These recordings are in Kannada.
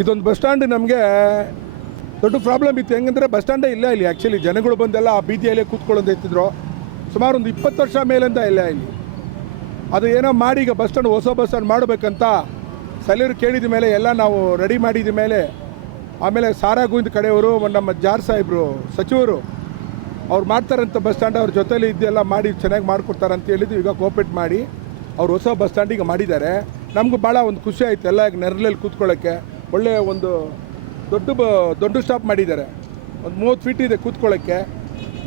ಇದೊಂದು ಬಸ್ ಸ್ಟ್ಯಾಂಡ್ ನಮಗೆ ದೊಡ್ಡ ಪ್ರಾಬ್ಲಮ್ ಇತ್ತು. ಹೆಂಗಂದರೆ ಬಸ್ ಸ್ಟ್ಯಾಂಡೇ ಇಲ್ಲ ಇಲ್ಲಿ. ಆ್ಯಕ್ಚುಲಿ ಜನಗಳು ಬಂದೆಲ್ಲ ಆ ಬೀದಿಯಲ್ಲೇ ಕೂತ್ಕೊಳ್ಳೋದು ಎತ್ತಿದ್ರು. ಸುಮಾರು ಒಂದು 20 ವರ್ಷ ಮೇಲಿಂದ ಇಲ್ಲ ಇಲ್ಲಿ. ಅದು ಏನೋ ಮಾಡಿ ಈಗ ಬಸ್ ಸ್ಟ್ಯಾಂಡ್ ಹೊಸ ಬಸ್ ಸ್ಟ್ಯಾಂಡ್ ಮಾಡಬೇಕಂತ ಸಲೀರು ಕೇಳಿದ ಮೇಲೆ ಎಲ್ಲ ನಾವು ರೆಡಿ ಮಾಡಿದ ಮೇಲೆ ಆಮೇಲೆ ಸಾರಾ ಗೋವಿಂದ ಕಡೆಯವರು ನಮ್ಮ ಜಾರ್ ಸಾಹೇಬರು ಸಚಿವರು ಅವ್ರು ಮಾಡ್ತಾರಂತ ಬಸ್ ಸ್ಟ್ಯಾಂಡ್ ಅವ್ರ ಜೊತೆಲಿ ಇದೆಲ್ಲ ಮಾಡಿ ಚೆನ್ನಾಗಿ ಮಾಡಿಕೊಡ್ತಾರಂತ ಹೇಳಿದ್ದು. ಈಗ ಕೋಪರೇಟ್ ಮಾಡಿ ಅವ್ರು ಹೊಸ ಬಸ್ ಸ್ಟ್ಯಾಂಡ್ ಈಗ ಮಾಡಿದ್ದಾರೆ. ನಮಗೂ ಭಾಳ ಒಂದು ಖುಷಿ ಆಯಿತು. ಎಲ್ಲ ಈಗ ನೆರಳಲ್ಲಿ ಕೂತ್ಕೊಳ್ಳೋಕ್ಕೆ ಒಳ್ಳೆಯ ಒಂದು ದೊಡ್ಡ ಸ್ಟಾಪ್ ಮಾಡಿದ್ದಾರೆ. ಒಂದು 30 ಫೀಟ್ ಇದೆ ಕೂತ್ಕೊಳ್ಳೋಕ್ಕೆ.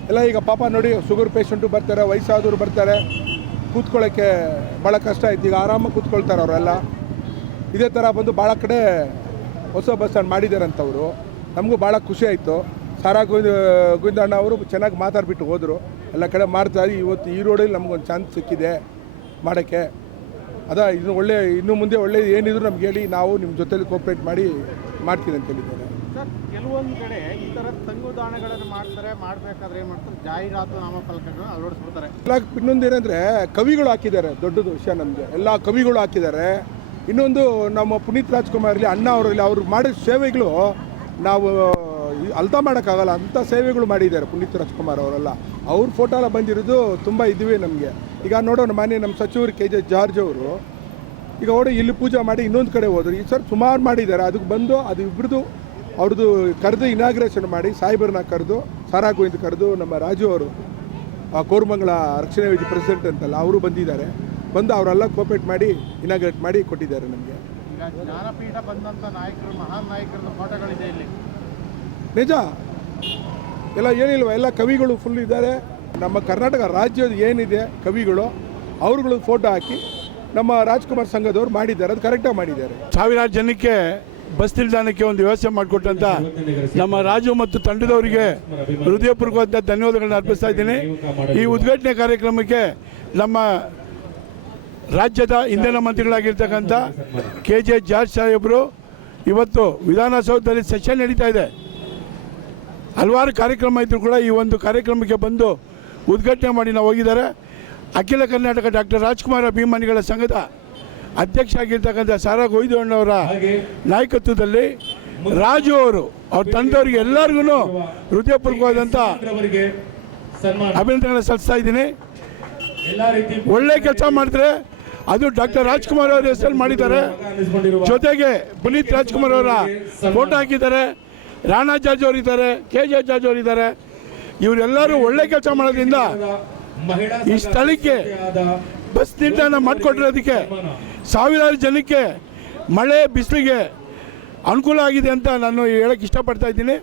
ಎಲ್ಲ ಈಗ ಪಾಪ ನೋಡಿ ಶುಗರ್ ಪೇಷಂಟು ಬರ್ತಾರೆ, ವಯಸ್ಸಾದವರು ಬರ್ತಾರೆ, ಕೂತ್ಕೊಳ್ಳೋಕ್ಕೆ ಭಾಳ ಕಷ್ಟ ಆಯ್ತು. ಈಗ ಆರಾಮಾಗಿ ಕೂತ್ಕೊಳ್ತಾರೆ ಅವರೆಲ್ಲ. ಇದೇ ಥರ ಬಂದು ಭಾಳ ಕಡೆ ಹೊಸ ಬಸ್ ಸ್ಟ್ಯಾಂಡ್ ಮಾಡಿದ್ದಾರಂಥವ್ರು. ನಮಗೂ ಭಾಳ ಖುಷಿ ಆಯಿತು. ಸಾರಾ ಗೋವಿಂದಣ್ಣ ಅವರು ಚೆನ್ನಾಗಿ ಮಾತಾಡ್ಬಿಟ್ಟು ಹೋದರು. ಎಲ್ಲ ಕಡೆ ಮಾಡ್ತಾರೆ. ಇವತ್ತು ಈ ರೋಡಲ್ಲಿ ನಮಗೊಂದು ಚಾನ್ಸ್ ಸಿಕ್ಕಿದೆ ಮಾಡೋಕ್ಕೆ. ಇನ್ನು ಮುಂದೆ ಒಳ್ಳೆ ಏನಿದ್ರು ನಮ್ಗೆ ಹೇಳಿ, ನಾವು ನಿಮ್ಮ ಜೊತೆಲಿ ಕೋಪ್ರೇಟ್ ಮಾಡ್ತೀನಿ ಅಂತ ಹೇಳಿದ್ದಾರೆ. ಸರ್, ಕೆಲವೊಂದು ಕಡೆ ಈ ಥರ ತಂಗುದಾಣಗಳನ್ನು ಮಾಡಬೇಕಾದ್ರೆ ಏನು ಮಾಡ್ತಾರೆ, ಜಾಹೀರಾತು ನಾಮಫಲಕಗಳನ್ನು ಅಳವಡಿಸ್ಬಿಡ್ತಾರೆ. ಇನ್ನೊಂದು ಏನಂದರೆ ಕವಿಗಳು ಹಾಕಿದ್ದಾರೆ. ದೊಡ್ಡದು ವಿಷಯ ನಮಗೆ. ಎಲ್ಲ ಕವಿಗಳು ಹಾಕಿದ್ದಾರೆ. ಇನ್ನೊಂದು ನಮ್ಮ ಪುನೀತ್ ರಾಜ್ಕುಮಾರ್ ಇರಲಿ, ಅಣ್ಣ ಅವರಲ್ಲಿ ಅವ್ರು ಮಾಡಿದ ಸೇವೆಗಳು ನಾವು ಅರ್ಥ ಮಾಡೋಕ್ಕಾಗಲ್ಲ. ಅಂಥ ಸೇವೆಗಳು ಮಾಡಿದ್ದಾರೆ ಪುನೀತ್ ರಾಜ್ಕುಮಾರ್ ಅವರೆಲ್ಲ. ಅವ್ರ ಫೋಟೋ ಎಲ್ಲ ಬಂದಿರೋದು ತುಂಬ ಇದುವೇ ನಮಗೆ. ಈಗ ನೋಡೋಣ, ನಮ್ಮ ಸಚಿವರು KJ ಜಾರ್ಜ್ ಅವರು ಈಗ ಇಲ್ಲಿ ಪೂಜೆ ಮಾಡಿ ಇನ್ನೊಂದು ಕಡೆ ಹೋದ್ರು. ಈ ಸರ್ ಸುಮಾರು ಮಾಡಿದ್ದಾರೆ. ಅದಕ್ಕೆ ಬಂದು ಅದು ಇಬ್ಬರದು ಅವ್ರದ್ದು ಕರೆದು ಇನಾಗ್ರೇಷನ್ ಮಾಡಿ ಸಾಹೇಬರನ್ನ ಕರೆದು, ಸಾರಾ ಗೋವಿಂದ ಕರೆದು, ನಮ್ಮ ರಾಜು ಅವರು ಕೋರಮಂಗಲ ರಕ್ಷಣಾ ವೇದಿ ಪ್ರೆಸಿಡೆಂಟ್ ಅಂತಲ್ಲ ಅವರು ಬಂದಿದ್ದಾರೆ. ಬಂದು ಅವರೆಲ್ಲ ಕೋಪರೇಟ್ ಮಾಡಿ ಇನಾಗ್ರೇಟ್ ಮಾಡಿ ಕೊಟ್ಟಿದ್ದಾರೆ ನಮಗೆ. ಈಗ ಜ್ಞಾನಪೀಠ ಬಂದಂಥ ನಾಯಕರು, ಮಹಾನ್ ನಾಯಕರ ಫೋಟೋಗಳಿದೆ ಇಲ್ಲಿ. ನಿಜ, ಎಲ್ಲ ಏನಿಲ್ವ, ಎಲ್ಲ ಕವಿಗಳು ಫುಲ್ ಇದ್ದಾರೆ. ನಮ್ಮ ಕರ್ನಾಟಕ ರಾಜ್ಯದ ಏನಿದೆ ಕವಿಗಳು ಅವ್ರುಗಳು ಫೋಟೋ ಹಾಕಿ ನಮ್ಮ ರಾಜ್ಕುಮಾರ್ ಸಂಘದವ್ರು ಮಾಡಿದ್ದಾರೆ. ಅದು ಕರೆಕ್ಟಾಗಿ ಮಾಡಿದ್ದಾರೆ. ಸಾವಿರಾರು ಜನಕ್ಕೆ ಬಸ್ ನಿಲ್ದಾಣಕ್ಕೆ ಒಂದು ವ್ಯವಸ್ಥೆ ಮಾಡಿಕೊಟ್ಟಂಥ ನಮ್ಮ ರಾಜು ಮತ್ತು ತಂಡದವರಿಗೆ ಹೃದಯಪೂರ್ವಕವಾದ ಧನ್ಯವಾದಗಳನ್ನ ಅರ್ಪಿಸ್ತಾ ಇದ್ದೀನಿ. ಈ ಉದ್ಘಾಟನೆ ಕಾರ್ಯಕ್ರಮಕ್ಕೆ ನಮ್ಮ ರಾಜ್ಯದ ಇಂಧನ ಮಂತ್ರಿಗಳಾಗಿರ್ತಕ್ಕಂಥ KJ ಜಾರ್ಜ್ ಸಾಹೇಬರು ಇವತ್ತು ವಿಧಾನಸೌಧದಲ್ಲಿ ಸೆಷನ್ ನಡೀತಾ ಇದೆ. ಹಲವಾರು ಕಾರ್ಯಕ್ರಮ ಇದ್ದರೂ ಕೂಡ ಈ ಒಂದು ಕಾರ್ಯಕ್ರಮಕ್ಕೆ ಬಂದು ಉದ್ಘಾಟನೆ ಮಾಡಿ ನಾವು ಹೋಗಿದ್ದಾರೆ. ಅಖಿಲ ಕರ್ನಾಟಕ ಡಾಕ್ಟರ್ ರಾಜ್ಕುಮಾರ್ ಅಭಿಮಾನಿಗಳ ಸಂಘದ ಅಧ್ಯಕ್ಷ ಆಗಿರ್ತಕ್ಕಂಥ ಸಾರಾ ಗೋವಿಂದಣ್ಣವರ ನಾಯಕತ್ವದಲ್ಲಿ ರಾಜು ಅವರು ಅವ್ರ ತಂಡದವರಿಗೆ ಎಲ್ಲರಿಗೂ ಹೃದಯಪೂರ್ವಕವಾದಂಥ ಅಭಿನಂದನೆಗಳನ್ನು ಸಲ್ಲಿಸ್ತಾ ಇದ್ದೀನಿ. ಒಳ್ಳೆ ಕೆಲಸ ಮಾಡಿದ್ರೆ ಅದು ಡಾಕ್ಟರ್ ರಾಜ್ಕುಮಾರ್ ಅವರ ಹೆಸರಲ್ಲಿ ಮಾಡಿದ್ದಾರೆ. ಜೊತೆಗೆ ಪುನೀತ್ ರಾಜ್ಕುಮಾರ್ ಅವರ ಫೋಟೋ ಹಾಕಿದ್ದಾರೆ. ರಾಣಾ ಜಾರ್ಜ್ ಅವರಿದ್ದಾರೆ, KJ ಜಾರ್ಜ್ ಅವರಿದ್ದಾರೆ. ಇವರೆಲ್ಲರೂ ಒಳ್ಳೆ ಕೆಲಸ ಮಾಡೋದ್ರಿಂದ ಈ ಸ್ಥಳಕ್ಕೆ ಬಸ್ ನಿಲ್ದಾಣ ಮಾಡಿಕೊಟ್ಟಿರೋದಕ್ಕೆ ಸಾವಿರಾರು ಜನಕ್ಕೆ ಮಳೆ ಬಿಸಿಲಿಗೆ ಅನುಕೂಲ ಆಗಿದೆ ಅಂತ ನಾನು ಹೇಳಕ್ಕೆ ಇಷ್ಟಪಡ್ತಾ ಇದ್ದೀನಿ.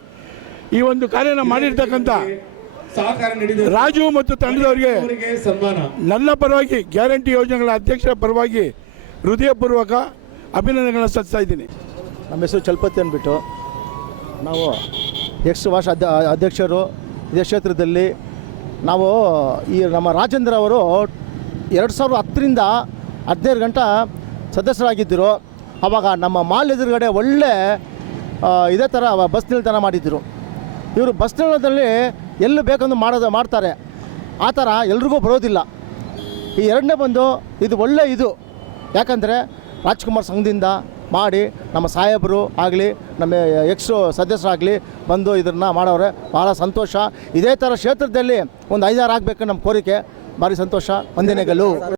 ಈ ಒಂದು ಕಾರ್ಯನ ಮಾಡಿರ್ತಕ್ಕಂಥ ರಾಜು ಮತ್ತು ತಂಡದವರಿಗೆ ನನ್ನ ಪರವಾಗಿ, ಗ್ಯಾರಂಟಿ ಯೋಜನೆಗಳ ಅಧ್ಯಕ್ಷರ ಪರವಾಗಿ ಹೃದಯಪೂರ್ವಕ ಅಭಿನಂದನೆಗಳನ್ನು ಸಲ್ಲಿಸ್ತಾ ಇದ್ದೀನಿ. ನಮ್ಮ ಹೆಸರು ಚಲಪತಿ ಅಂದ್ಬಿಟ್ಟು, ನಾವು ವಾರ್ಷ ಅಧ್ಯಕ್ಷರು ಇದೇ ಕ್ಷೇತ್ರದಲ್ಲಿ. ನಾವು ಈ ನಮ್ಮ ರಾಜೇಂದ್ರ ಅವರು 2010ರಿಂದ 15 ಗಂಟೆ ಸದಸ್ಯರಾಗಿದ್ದರು. ಆವಾಗ ನಮ್ಮ ಮಾಲ್ ಎದುರುಗಡೆ ಒಳ್ಳೆ ಇದೇ ಥರ ಬಸ್ ನಿಲ್ದಾಣ ಮಾಡಿದ್ದರು. ಇವರು ಬಸ್ ನಿಲ್ದಾಣದಲ್ಲಿ ಎಲ್ಲಿ ಬೇಕಂದು ಮಾಡ್ತಾರೆ. ಆ ಥರ ಎಲ್ರಿಗೂ ಬರೋದಿಲ್ಲ. ಈ ಎರಡನೇ ಬಂದು ಇದು ಒಳ್ಳೆ ಇದು. ಯಾಕಂದರೆ ರಾಜ್ಕುಮಾರ್ ಸಂಘದಿಂದ ಮಾಡಿ ನಮ್ಮ ಸಾಹೇಬರು ಆಗಲಿ, ನಮ್ಮ ಸದಸ್ಯರಾಗಲಿ ಬಂದು ಇದನ್ನು ಮಾಡೋರೆ. ಭಾಳ ಸಂತೋಷ. ಇದೇ ಥರ ಕ್ಷೇತ್ರದಲ್ಲಿ ಒಂದು 5-6 ಆಗಬೇಕು ನಮ್ಮ ಕೋರಿಕೆ. ಭಾರಿ ಸಂತೋಷ. ವಂದನೆಗಳು.